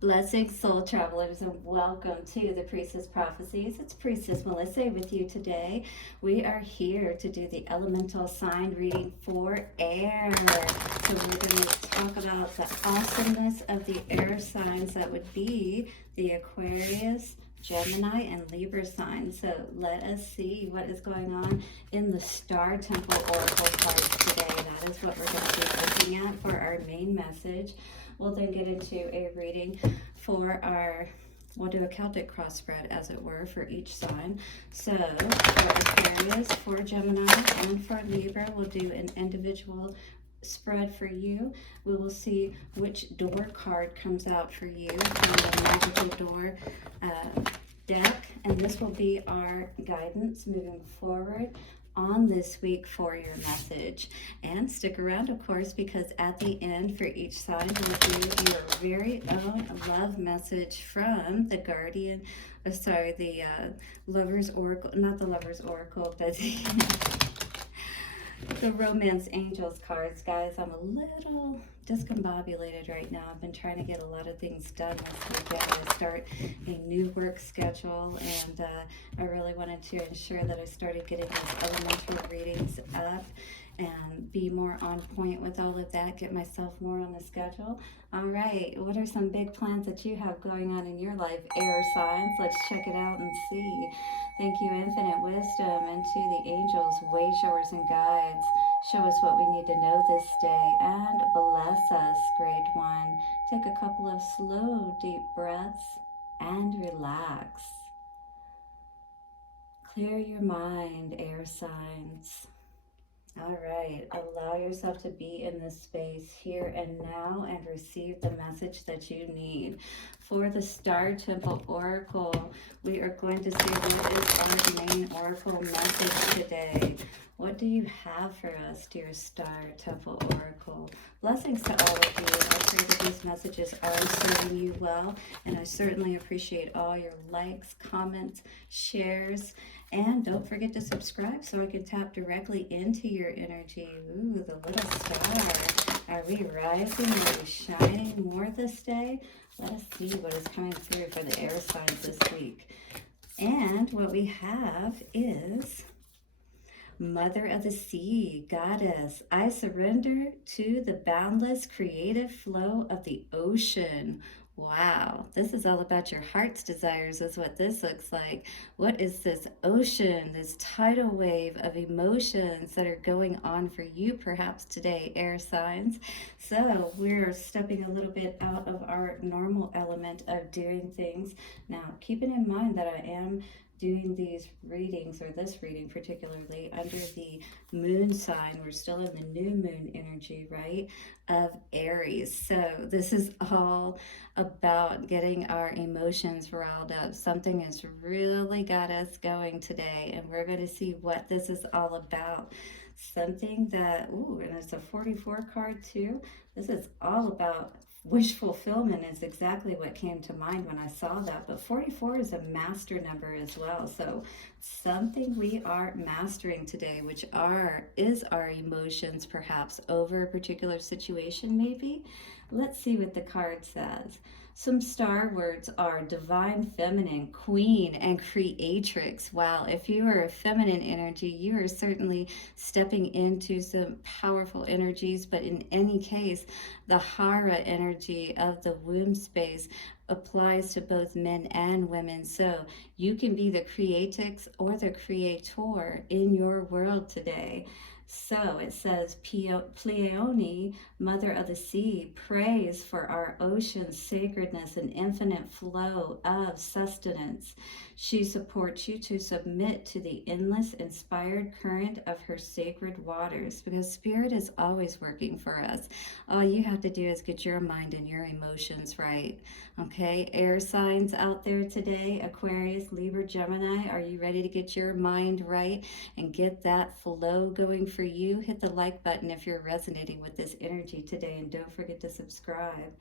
Blessings, soul travelers, and welcome to the Priestess Prophecies. It's Priestess Melissae with you today. We are here to do the elemental sign reading for air. So we're going to talk about the awesomeness of the air signs that would be the Aquarius, Gemini, and Libra signs. So let us see what is going on in the Star Temple Oracle cards today. That is what we're going to be looking at for our main message. We'll then get into a reading for we'll do a Celtic cross spread, as it were, for each sign. So for Aquarius, for Gemini, and for Libra, we'll do an individual spread for you. We will see which door card comes out for you from the magical door deck, and this will be our guidance moving forward on this week for your message. And stick around, of course, because at the end for each sign we'll do your very own love message from the Guardian, the Lover's Oracle, not the Lover's Oracle, but the Romance Angels cards. Guys, I'm a little discombobulated right now. I've been trying to get a lot of things done this weekend. I start a new work schedule, and I really wanted to ensure that I started getting these elemental readings up and be more on point with all of that, get myself more on the schedule. All right, what are some big plans that you have going on in your life, air signs? Let's check it out and see. Thank you, infinite wisdom, and to the angels, way showers and guides. Show us what we need to know this day and bless us, great one. Take a couple of slow, deep breaths and relax. Clear your mind, air signs. All right, allow yourself to be in this space here and now and receive the message that you need. For the Star Temple Oracle, we are going to see what is our main Oracle message today. What do you have for us, dear Star Temple Oracle? Blessings to all of you. I pray that these messages are serving you well, and I certainly appreciate all your likes, comments, shares, and don't forget to subscribe so I can tap directly into your energy. Ooh, the little star. Are we rising? Are we shining more this day? Let us see what is coming through for the air signs this week. And what we have is Mother of the Sea, Goddess. I surrender to the boundless creative flow of the ocean. Wow, this is all about your heart's desires is what this looks like. What is this ocean, this tidal wave of emotions that are going on for you perhaps today, air signs? So we're stepping a little bit out of our normal element of doing things. Now, keeping in mind that I am doing these readings, or this reading particularly, under the moon sign. We're still in the new moon energy, right, of Aries. So this is all about getting our emotions riled up. Something has really got us going today, and we're going to see what this is all about. Something that, ooh, and it's a 44 card too. This is all about wish fulfillment is exactly what came to mind when I saw that. But 44 is a master number as well. So something we are mastering today, which is our emotions perhaps over a particular situation maybe. Let's see what the card says. Some star words are divine feminine, queen, and creatrix. Wow, if you are a feminine energy, you are certainly stepping into some powerful energies, but in any case, the Hara energy of the womb space applies to both men and women. So you can be the creatrix or the creator in your world today. So it says, Pleione, Mother of the Sea, prays for our ocean's sacredness and infinite flow of sustenance. She supports you to submit to the endless inspired current of her sacred waters, because Spirit is always working for us. All you have to do is get your mind and your emotions right. Okay, air signs out there today, Aquarius, Libra, Gemini, are you ready to get your mind right and get that flow going for you? Hit the like button if you're resonating with this energy today, and don't forget to subscribe.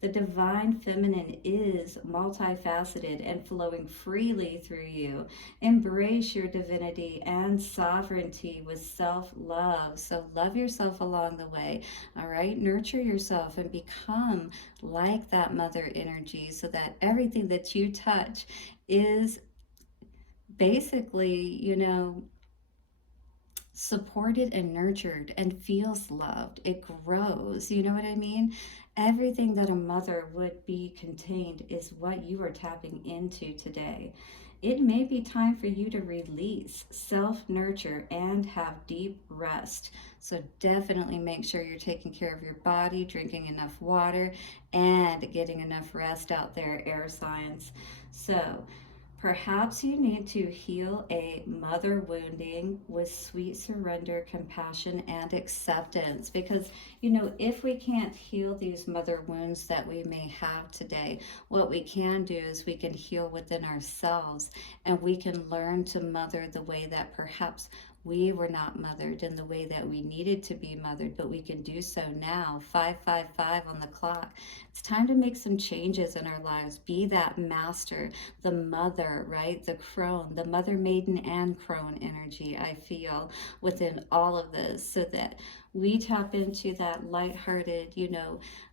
The divine feminine is multifaceted and flowing freely through you. Embrace your divinity and sovereignty with self-love. So love yourself along the way, all right? Nurture yourself and become like that mother energy so that everything that you touch is basically, supported and nurtured and feels loved. It grows. You know what I mean? Everything that a mother would be contained is what you are tapping into today. It may be time for you to release, self nurture, and have deep rest. So, definitely make sure you're taking care of your body, drinking enough water, and getting enough rest out there, air signs. So, perhaps you need to heal a mother wounding with sweet surrender, compassion, and acceptance. Because, if we can't heal these mother wounds that we may have today, what we can do is we can heal within ourselves and we can learn to mother the way that perhaps we were not mothered in the way that we needed to be mothered, but we can do so now. 555 on the clock. It's time to make some changes in our lives. Be that master, the mother, right? The crone, the mother, maiden, and crone energy I feel within all of this, so that we tap into that lighthearted,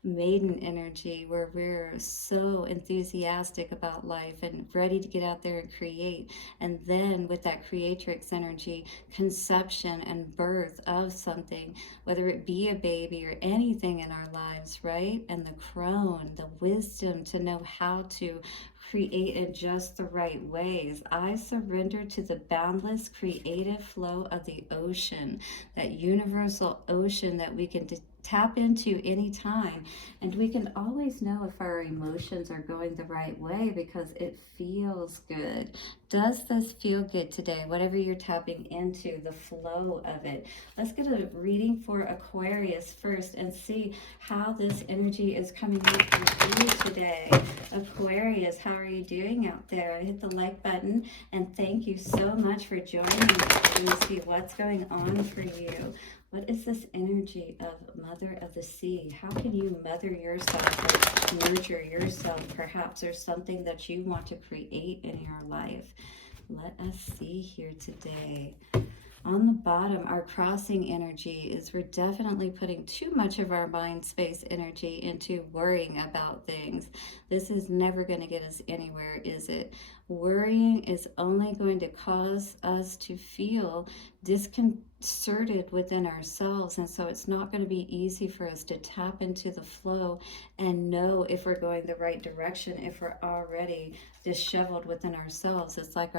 maiden energy where we're so enthusiastic about life and ready to get out there and create. And then with that creatrix energy, conception and birth of something, whether it be a baby or anything in our lives, right? And the crone, the wisdom to know how to create in just the right ways. I surrender to the boundless creative flow of the ocean, that universal ocean that we can tap into anytime. And we can always know if our emotions are going the right way because it feels good. Does this feel good today? Whatever you're tapping into, the flow of it. Let's get a reading for Aquarius first and see how this energy is coming in for you today. Aquarius, how are you doing out there? Hit the like button and thank you so much for joining me. Let me see what's going on for you. What is this energy of Mother of the Sea? How can you mother yourself or nurture yourself? Perhaps there's something that you want to create in your life. Let us see here today. On the bottom, our crossing energy is we're definitely putting too much of our mind space energy into worrying about things. This is never going to get us anywhere, is it? Worrying is only going to cause us to feel disconcerted within ourselves. And so it's not going to be easy for us to tap into the flow and know if we're going the right direction, if we're already disheveled within ourselves. It's like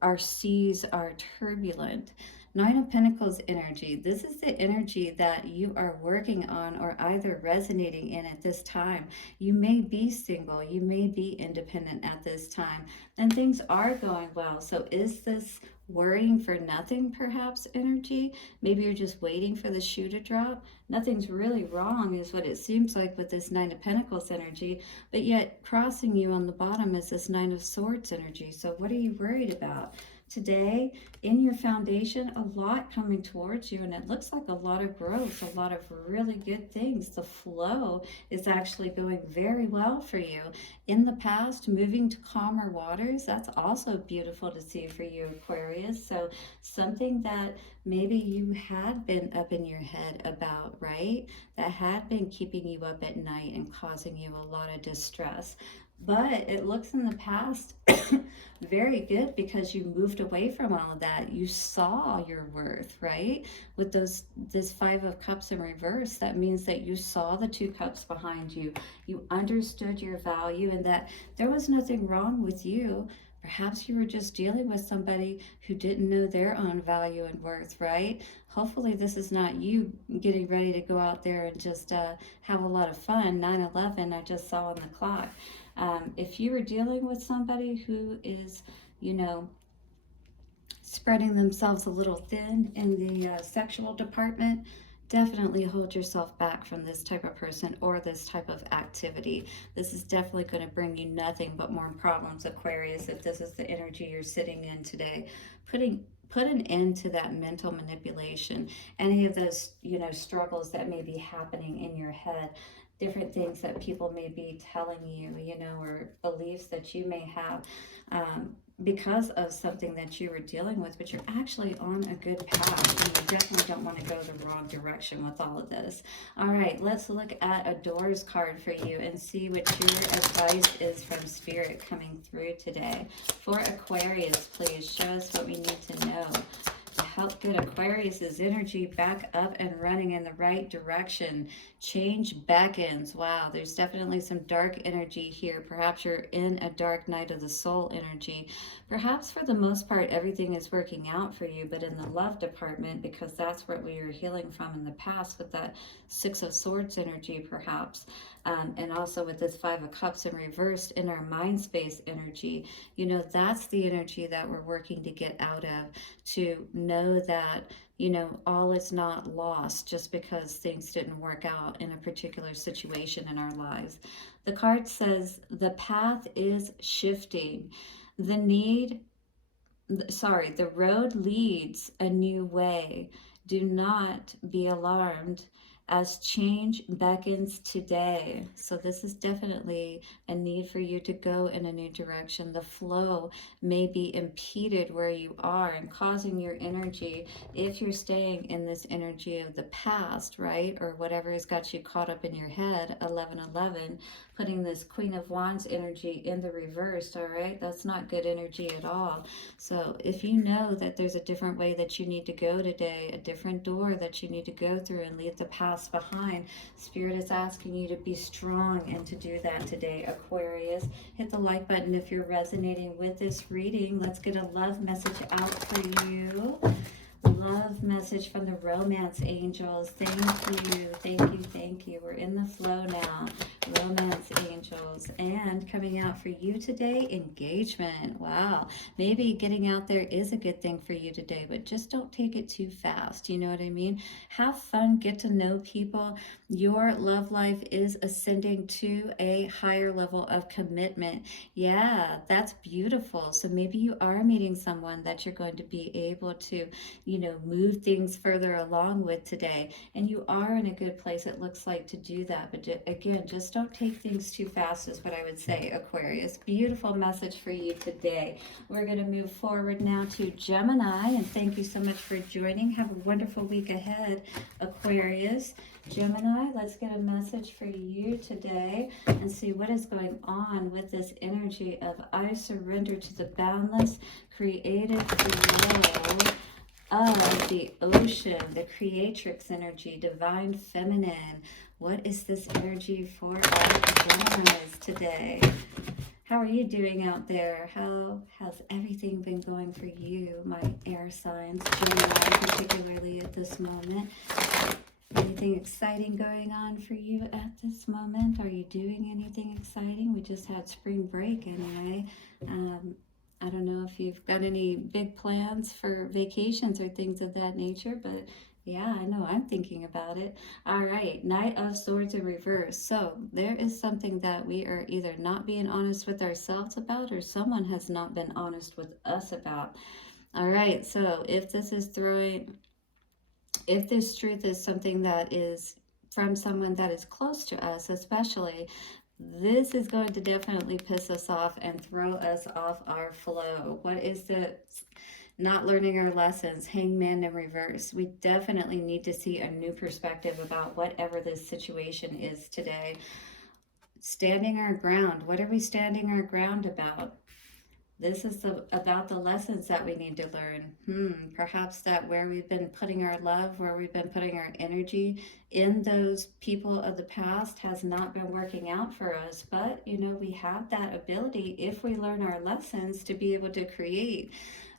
our seas are turbulent. Nine of Pentacles energy. This is the energy that you are working on or either resonating in at this time. You may be single. You may be independent at this time. And things are going well. So is this worrying for nothing perhaps energy? Maybe you're just waiting for the shoe to drop. Nothing's really wrong is what it seems like with this Nine of Pentacles energy, but yet crossing you on the bottom is this Nine of Swords energy. So what are you worried about? Today, in your foundation, a lot coming towards you, and it looks like a lot of growth, a lot of really good things. The flow is actually going very well for you. In the past, moving to calmer waters, that's also beautiful to see for you, Aquarius. So something that maybe you had been up in your head about, right? That had been keeping you up at night and causing you a lot of distress. But it looks in the past very good because you moved away from all of that. You saw your worth, right? With this Five of Cups in reverse, that means that you saw the two cups behind you. You understood your value and that there was nothing wrong with you. Perhaps you were just dealing with somebody who didn't know their own value and worth, right? Hopefully this is not you getting ready to go out there and just have a lot of fun. 9/11, I just saw on the clock. If you were dealing with somebody who is, spreading themselves a little thin in the sexual department, definitely hold yourself back from this type of person or this type of activity. This is definitely going to bring you nothing but more problems, Aquarius, if this is the energy you're sitting in today. Put an end to that mental manipulation, any of those, struggles that may be happening in your head. different things that people may be telling you, you know, or beliefs that you may have because of something that you were dealing with, but you're actually on a good path, and you definitely don't want to go the wrong direction with all of this. All right, let's look at a Doors card for you and see what your advice is from Spirit coming through today. For Aquarius, please show us what we need to know to help get Aquarius's energy back up and running in the right direction. Change beckons. Wow, there's definitely some dark energy here. Perhaps you're in a dark night of the soul energy. Perhaps for the most part, everything is working out for you, but in the love department, because that's what we were healing from in the past with that Six of Swords energy, perhaps. And also with this Five of Cups in reverse in our mind space energy, you know, that's the energy that we're working to get out of, to know that, you know, all is not lost just because things didn't work out in a particular situation in our lives. The card says the path is shifting. The road leads a new way. Do not be alarmed as change beckons today. So this is definitely a need for you to go in a new direction. The flow may be impeded where you are and causing your energy, if you're staying in this energy of the past, right, or whatever has got you caught up in your head, 1111, putting this Queen of Wands energy in the reverse, all right? That's not good energy at all. So if you know that there's a different way that you need to go today, a different door that you need to go through and leave the past behind, Spirit is asking you to be strong and to do that today, Aquarius. Hit the like button if you're resonating with this reading. Let's get a love message out for you. Love message from the romance angels. Thank you, thank you, thank you. We're in the flow now. Romance angels. And coming out for you today, engagement. Wow. Maybe getting out there is a good thing for you today, but just don't take it too fast. You know what I mean? Have fun, get to know people. Your love life is ascending to a higher level of commitment. Yeah, that's beautiful. So maybe you are meeting someone that you're going to be able to, you know, move things further along with today, and you are in a good place, it looks like, to do that. But again, just don't take things too fast is what I would say, Aquarius. Beautiful message for you today. We're going to move forward now to Gemini, and thank you so much for joining. Have a wonderful week ahead, Aquarius. Gemini, let's get a message for you today and see what is going on with this energy of I surrender to the boundless creative flow of the ocean, the Creatrix energy, divine feminine. What is this energy for our Geminis today? How are you doing out there? How has everything been going for you, my air signs, Gemini, particularly at this moment? Anything exciting going on for you at this moment? Are you doing anything exciting? We just had spring break anyway. I don't know if you've got any big plans for vacations or things of that nature, but yeah, I know I'm thinking about it. All right, Knight of Swords in reverse. So there is something that we are either not being honest with ourselves about, or someone has not been honest with us about. All right, so if this truth is something that is from someone that is close to us, especially, this is going to definitely piss us off and throw us off our flow. What is the not learning our lessons? Hangman in reverse. We definitely need to see a new perspective about whatever this situation is today. Standing our ground. What are we standing our ground about? This is about the lessons that we need to learn. Perhaps that where we've been putting our love, where we've been putting our energy in those people of the past has not been working out for us. But, you know, we have that ability, if we learn our lessons, to be able to create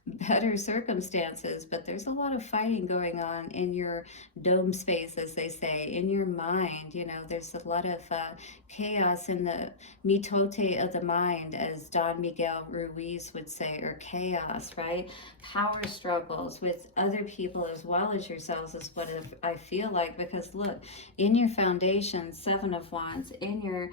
better circumstances. But there's a lot of fighting going on in your dome space, as they say, in your mind. You know, there's a lot of chaos in the mitote of the mind, as Don Miguel Ruiz would say, or chaos, right? Power struggles with other people as well as yourselves is what I feel like. Because look, in your foundation, Seven of Wands, in your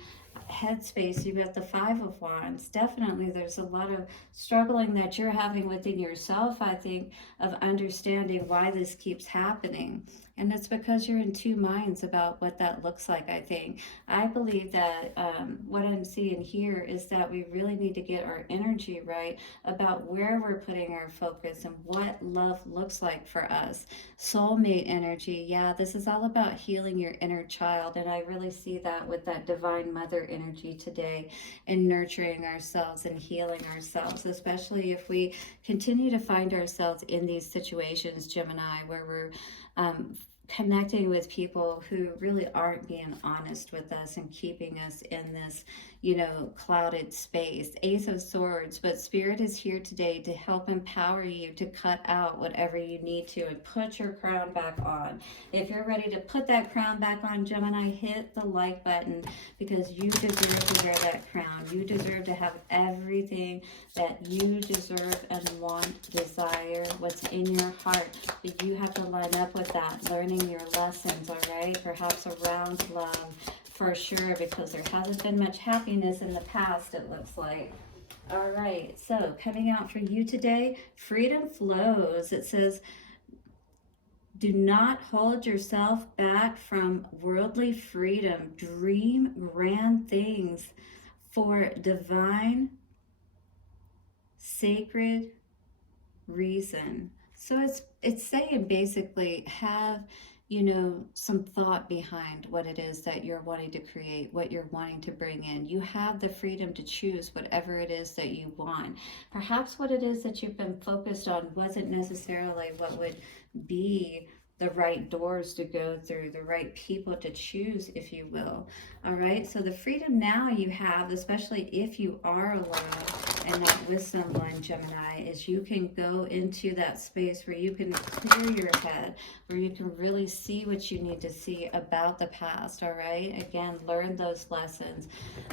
headspace, you've got the Five of Wands. Definitely there's a lot of struggling that you're having within yourself, I think, of understanding why this keeps happening. And it's because you're in two minds about what that looks like, I think. I believe that what I'm seeing here is that we really need to get our energy right about where we're putting our focus and what love looks like for us. Soulmate energy, yeah, this is all about healing your inner child. And I really see that with that divine mother energy today, and nurturing ourselves and healing ourselves, especially if we continue to find ourselves in these situations, Gemini, where we're connecting with people who really aren't being honest with us and keeping us in this, you know, clouded space. Ace of Swords, but Spirit is here today to help empower you to cut out whatever you need to and put your crown back on. If you're ready to put that crown back on, Gemini, hit the like button, because you deserve to wear that crown. You deserve to have everything that you deserve and want, desire, what's in your heart. But you have to line up with that, learning your lessons, all right? Perhaps around love, for sure, because there hasn't been much happiness in the past, it looks like. All right, so coming out for you today, freedom flows. It says, do not hold yourself back from worldly freedom. Dream grand things for divine, sacred reason. So it's saying basically have, you know, some thought behind what it is that you're wanting to create, what you're wanting to bring in. You have the freedom to choose whatever it is that you want. Perhaps what it is that you've been focused on wasn't necessarily what would be the right doors to go through, the right people to choose, if you will. All right, so the freedom now you have, especially if you are alone and not with someone, Gemini, is you can go into that space where you can clear your head, where you can really see what you need to see about the past. All right, again, learn those lessons.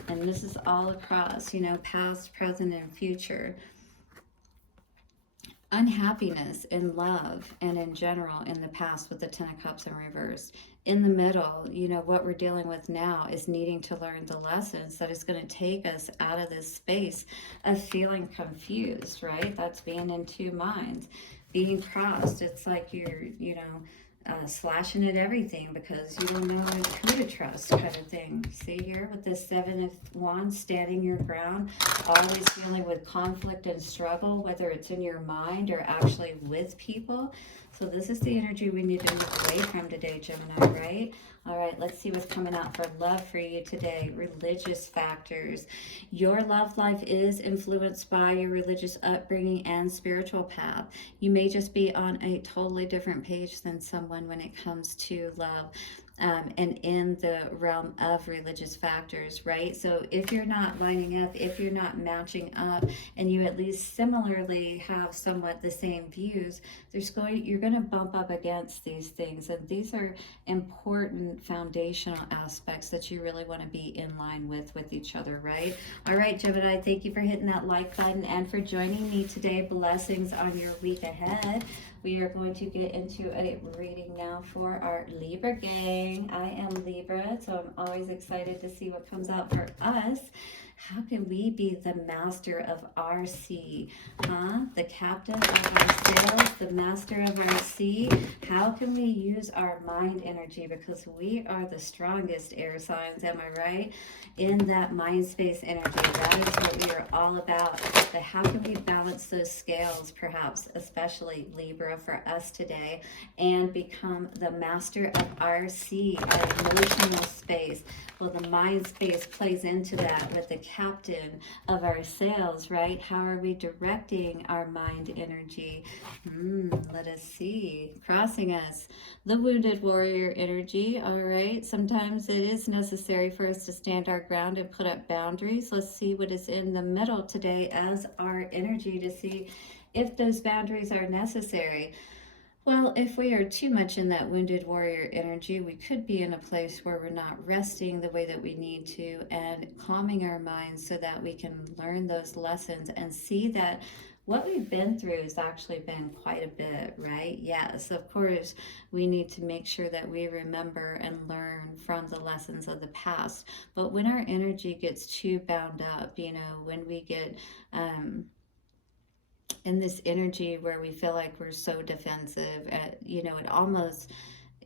And this is all across, you know, past, present, and future. Unhappiness in love and in general in the past with the Ten of Cups in reverse. In the middle, you know, what we're dealing with now is needing to learn the lessons that is going to take us out of this space of feeling confused, right? That's being in two minds. Being crossed, it's like you're, you know, slashing at everything because you don't know who to trust, kind of thing. See here with this Seven of Wands, standing your ground, always dealing with conflict and struggle, whether it's in your mind or actually with people. So this is the energy we need to move away from today, Gemini, right? All right, let's see what's coming out for love for you today. Religious factors. Your love life is influenced by your religious upbringing and spiritual path. You may just be on a totally different page than someone when it comes to love. And in the realm of religious factors, right? So if you're not lining up, if you're not matching up, and you at least similarly have somewhat the same views, you're going to bump up against these things. And these are important foundational aspects that you really want to be in line with each other, right? All right, Gemini, thank you for hitting that like button and for joining me today. Blessings on your week ahead. We are going to get into a reading now for our Libra gang. I am Libra, so I'm always excited to see what comes out for us. How can we be the master of our sea? The captain of our sails, the master of our sea. How can we use our mind energy? Because we are the strongest air signs, am I right? In that mind space energy, that is what we are all about. But how can we balance those scales, perhaps, especially Libra, for us today, and become the master of our sea, our emotional space? Well, the mind space plays into that with the captain of our sails, right? How are we directing our mind energy? Let us see. Crossing us, the wounded warrior energy, all right? Sometimes it is necessary for us to stand our ground and put up boundaries. Let's see what is in the middle today as our energy to see if those boundaries are necessary. Well, if we are too much in that wounded warrior energy, we could be in a place where we're not resting the way that we need to and calming our minds so that we can learn those lessons and see that what we've been through has actually been quite a bit, right? Yes, of course, we need to make sure that we remember and learn from the lessons of the past. But when our energy gets too bound up, you know, when we get in this energy where we feel like we're so defensive, you know,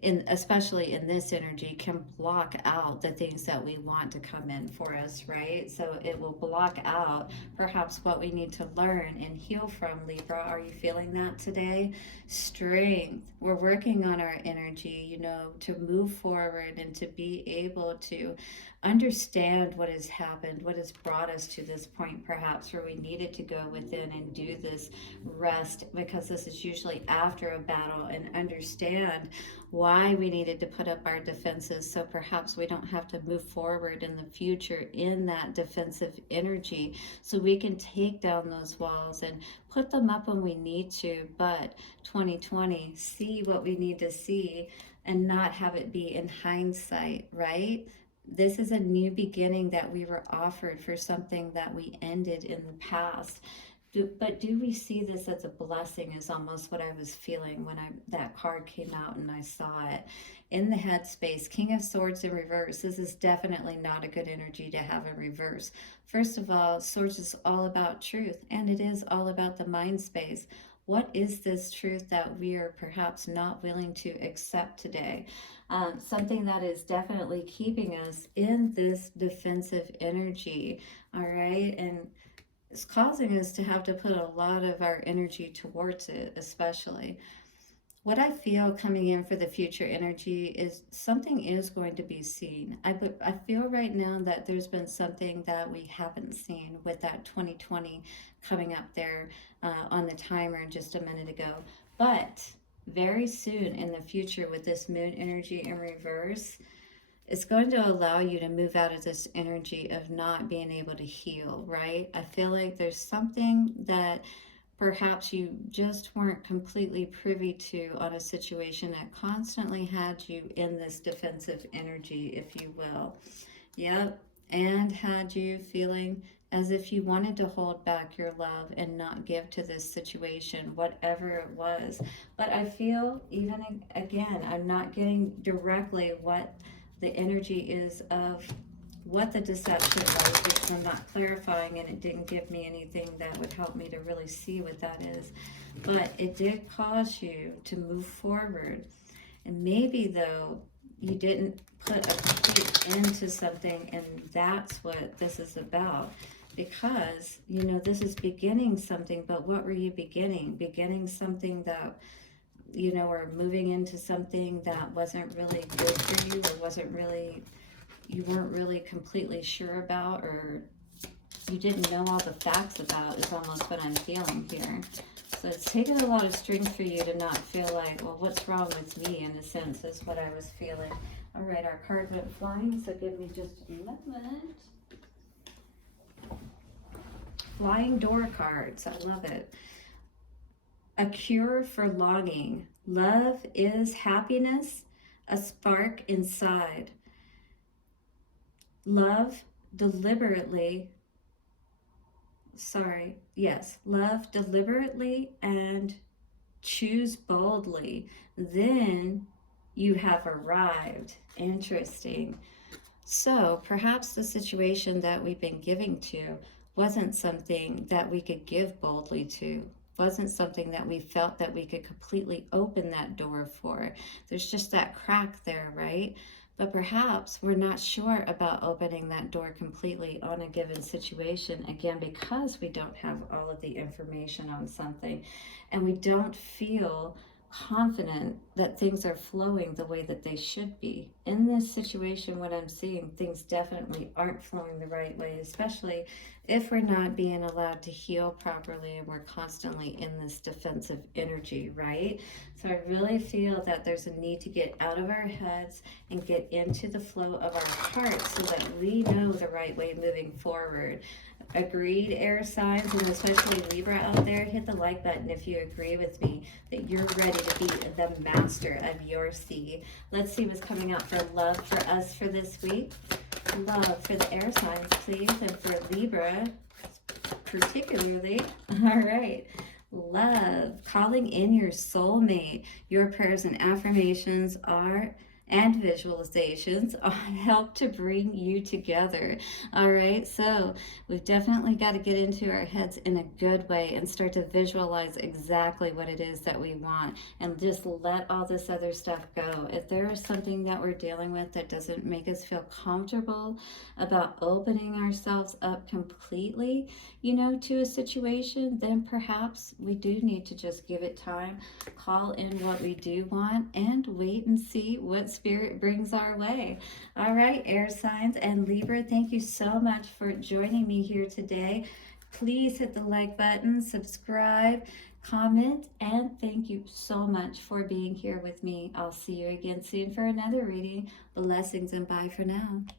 especially in this energy, can block out the things that we want to come in for us, right? So it will block out perhaps what we need to learn and heal from. Libra, are you feeling that today? Strength. We're working on our energy, you know, to move forward and to be able to understand what has happened, what has brought us to this point, perhaps where we needed to go within and do this rest, because this is usually after a battle, and understand why we needed to put up our defenses, so perhaps we don't have to move forward in the future in that defensive energy, so we can take down those walls and put them up when we need to. But 2020, see what we need to see and not have it be in hindsight, right? This is a new beginning that we were offered for something that we ended in the past. But do we see this as a blessing, is almost what I was feeling when that card came out and I saw it. In the headspace, King of Swords in reverse. This is definitely not a good energy to have in reverse. First of all, Swords is all about truth, and it is all about the mind space. What is this truth that we are perhaps not willing to accept today? Something that is definitely keeping us in this defensive energy, all right? And it's causing us to have to put a lot of our energy towards it, especially. What I feel coming in for the future energy is something is going to be seen. I feel right now that there's been something that we haven't seen with that 2020 coming up there on the timer just a minute ago. But very soon in the future, with this moon energy in reverse, it's going to allow you to move out of this energy of not being able to heal, right? I feel like there's something that perhaps you just weren't completely privy to on a situation that constantly had you in this defensive energy, if you will. Yep. And had you feeling as if you wanted to hold back your love and not give to this situation, whatever it was. But I feel, even again, I'm not getting directly what the energy is of what the deception was, because I'm not clarifying, and it didn't give me anything that would help me to really see what that is. But it did cause you to move forward. And maybe, though, you didn't put a complete end to something, and that's what this is about. Because, you know, this is beginning something, but what were you beginning? Beginning something that, you know, or moving into something that wasn't really good for you, or wasn't really, you weren't really completely sure about, or you didn't know all the facts about, is almost what I'm feeling here. So it's taken a lot of strength for you to not feel like, well, what's wrong with me, in a sense, is what I was feeling. All right, our card went flying, so give me just a moment. Flying door cards, I love it. A cure for longing. Love is happiness, a spark inside. Love deliberately, love deliberately and choose boldly. Then you have arrived. Interesting. So perhaps the situation that we've been giving to wasn't something that we could give boldly to, wasn't something that we felt that we could completely open that door for. There's just that crack there, right? But perhaps we're not sure about opening that door completely on a given situation, again, because we don't have all of the information on something, and we don't feel confident that things are flowing the way that they should be. In this situation, what I'm seeing, things definitely aren't flowing the right way, especially if we're not being allowed to heal properly and we're constantly in this defensive energy, right? So I really feel that there's a need to get out of our heads and get into the flow of our hearts so that we know the right way moving forward. Agreed, air signs, and especially Libra out there, hit the like button if you agree with me that you're ready to be the master of your sea. Let's see what's coming out for love for us for this week. Love for the air signs, please, and for Libra particularly. All right. Love, calling in your soulmate. Your prayers and affirmations are and visualizations help to bring you together. All right, so we've definitely got to get into our heads in a good way and start to visualize exactly what it is that we want, and just let all this other stuff go. If there is something that we're dealing with that doesn't make us feel comfortable about opening ourselves up completely, to a situation, then perhaps we do need to just give it time, call in what we do want, and wait and see what spirit brings our way. All right, air signs and Libra, thank you so much for joining me here today. Please hit the like button, subscribe, comment, and thank you so much for being here with me. I'll see you again soon for another reading. Blessings and bye for now.